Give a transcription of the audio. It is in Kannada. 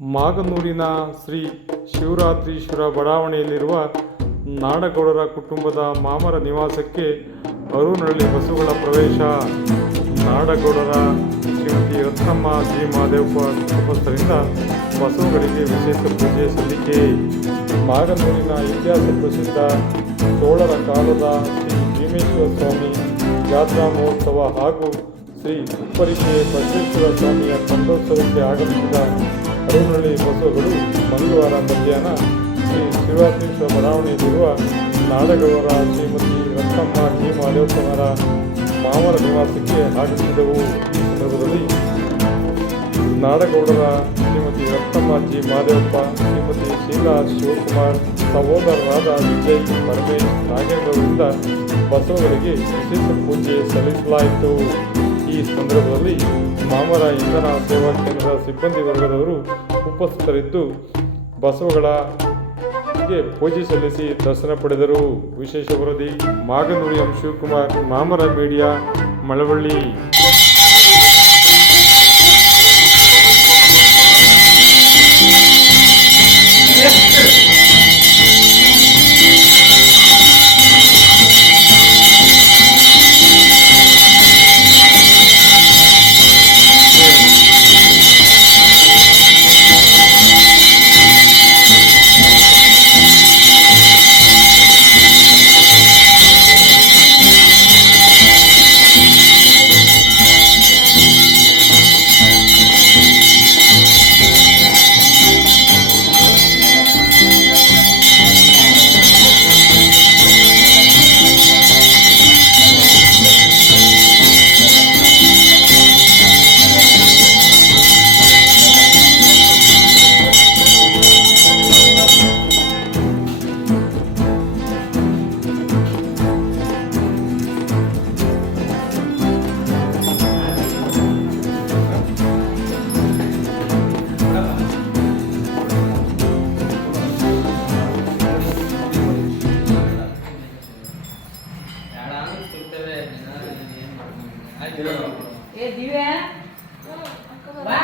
ಮಾಗನೂರಿನ ಶ್ರೀ ಶಿವರಾತ್ರೀಶ್ವರ ಬಡಾವಣೆಯಲ್ಲಿರುವ ನಾಡಗೌಡರ ಕುಟುಂಬದ ಮಾಮರ ನಿವಾಸಕ್ಕೆ ಅರುನಳ್ಳಿ ಬಸವುಗಳ ಪ್ರವೇಶ. ನಾಡಗೌಡರ ಶ್ರೀಮತಿ ರತ್ನಮ್ಮ ಜಿ ಮಾದೇವಪ್ಪ ಕುಟುಂಬಸ್ಥರಿಂದ ಬಸವುಗಳಿಗೆ ವಿಶೇಷ ಪೂಜೆ ಸಲ್ಲಿಕೆ. ಮಾಗನೂರಿನ ಇತಿಹಾಸ ಪ್ರಸಿದ್ಧ ಚೋಳರ ಕಾಲದ ಶ್ರೀ ಭೀಮೇಶ್ವರ ಸ್ವಾಮಿ ಜಾತ್ರಾ ಮಹೋತ್ಸವ ಹಾಗೂ ಶ್ರೀ ಉಪ್ಪರಿಕೆ ಬಸವೇಶ್ವರ ಸ್ವಾಮಿಯ ಕಂಠೋತ್ಸವಕ್ಕೆ ಆಗಮಿಸಿದ ಅರುನಳ್ಳಿ ಬಸವುಗಳು ಮಂಗಳವಾರ ಮಧ್ಯಾಹ್ನ ಶ್ರೀ ಶಿವರಾತ್ರೀಶ್ವರ ಬಡಾವಣೆಯಲ್ಲಿರುವ ನಾಡಗೌಡರ ಶ್ರೀಮತಿ ರತ್ನಮ್ಮ ಜಿ ಮಾದೇವಪ್ಪನವರ ಮಾಮರ ನಿವಾಸಕ್ಕೆ ಆಗಮಿಸಿದವು. ಈ ಸಂದರ್ಭದಲ್ಲಿ ನಾಡಗೌಡರ ಶ್ರೀಮತಿ ರತ್ನಮ್ಮ ಜಿ ಮಾದೇವಪ್ಪ, ಶ್ರೀಮತಿ ಶೀಲಾ ಶಿವಕುಮಾರ್, ಸಹೋದರರಾದ ವಿಜಯ್, ಪರಮೇಶ್, ನಾಗೇಂದ್ರರಿಂದ ಬಸವುಗಳಿಗೆ ವಿಶೇಷ ಪೂಜೆ ಸಲ್ಲಿಸಲಾಯಿತು. ಈ ಸಂದರ್ಭದಲ್ಲಿ ಮಾಮರ ಇಂಧನ ಸೇವಾ ಕೇಂದ್ರದ ಸಿಬ್ಬಂದಿ ವರ್ಗದವರು ಉಪಸ್ಥಿತರಿದ್ದು ಬಸವುಗಳಿಗೆ ಪೂಜೆ ಸಲ್ಲಿಸಿ ದರ್ಶನ ಪಡೆದರು. ವಿಶೇಷ ವರದಿ ಮಾಗನೂರಿ ಎಂ ಶಿವಕುಮಾರ್, ಮಾಮರ ಮೀಡಿಯಾ, ಮಳವಳ್ಳಿ. ए दिव्या बा